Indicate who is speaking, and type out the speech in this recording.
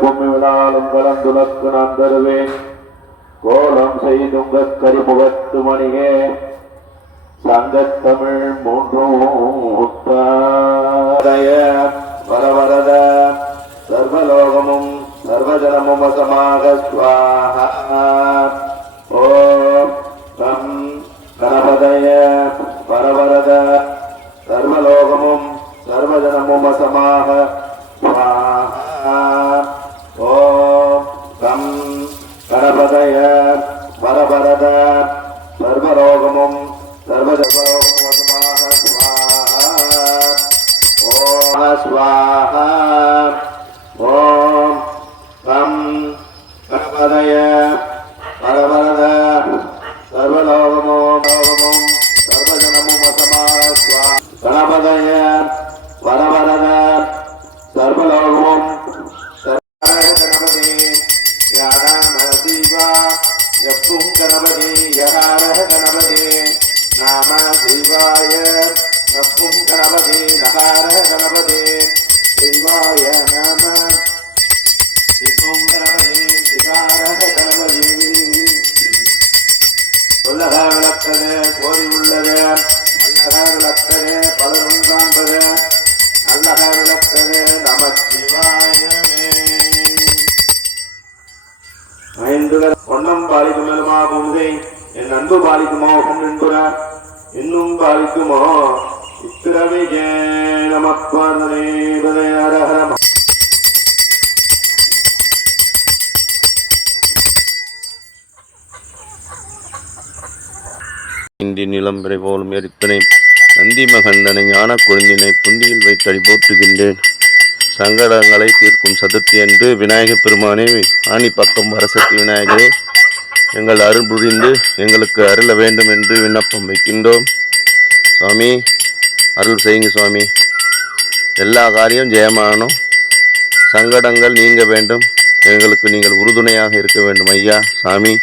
Speaker 1: பொம்மி விழாலும் கலந்துலக்கு நான் தருவேன். கோலம் செய்துங்க கரிமுகத்து மணியே சங்கத்தமிழ் மூன்றும் உத்தாய வரவரத சர்வலோகமும் சர்வஜனமும் வசமாக ஸ்வாஹா ஓம் கம் கணபதய. வரவரத சர்வலோகமும் சர்வஜனமும் வசமாக வரவரத சர்வலோகமும் சர்வஜனமும் வசமாக ஸ்வாஹா ஓம் ஸ்வாஹா ஓம் கம் கணபதய வரவரத சர்வலோகமோ லோகமும் சர்வஜனமும் ஐந்து ஒன்னம் பாலிக்கும் மேலுமா பூமிதை என் அன்பு பாலிக்குமோ? என்புற இன்னும் பாலிக்குமோ? இத்திரவிஜே நமத்வர்ணே ஹரஹர
Speaker 2: இந்தி நிலம்பரை போலும் எரித்தனை நந்தி மகண்டனை ஞான குழந்தினை புந்தியில் வைத்தடி போற்றுகின்றேன். சங்கடங்களை தீர்க்கும் சதுர்த்தி என்று விநாயகப் பெருமானே ஆணி பக்கம் வரசக்தி விநாயகரே எங்கள் அருள் புரிந்து எங்களுக்கு அருள வேண்டும் என்று விண்ணப்பம் வைக்கின்றோம். சுவாமி அருள் செய்யுங்க சுவாமி. எல்லா காரியம் ஜெயமானும் சங்கடங்கள் நீங்க வேண்டும். எங்களுக்கு நீங்கள் உறுதுணையாக இருக்க வேண்டும் ஐயா சாமி.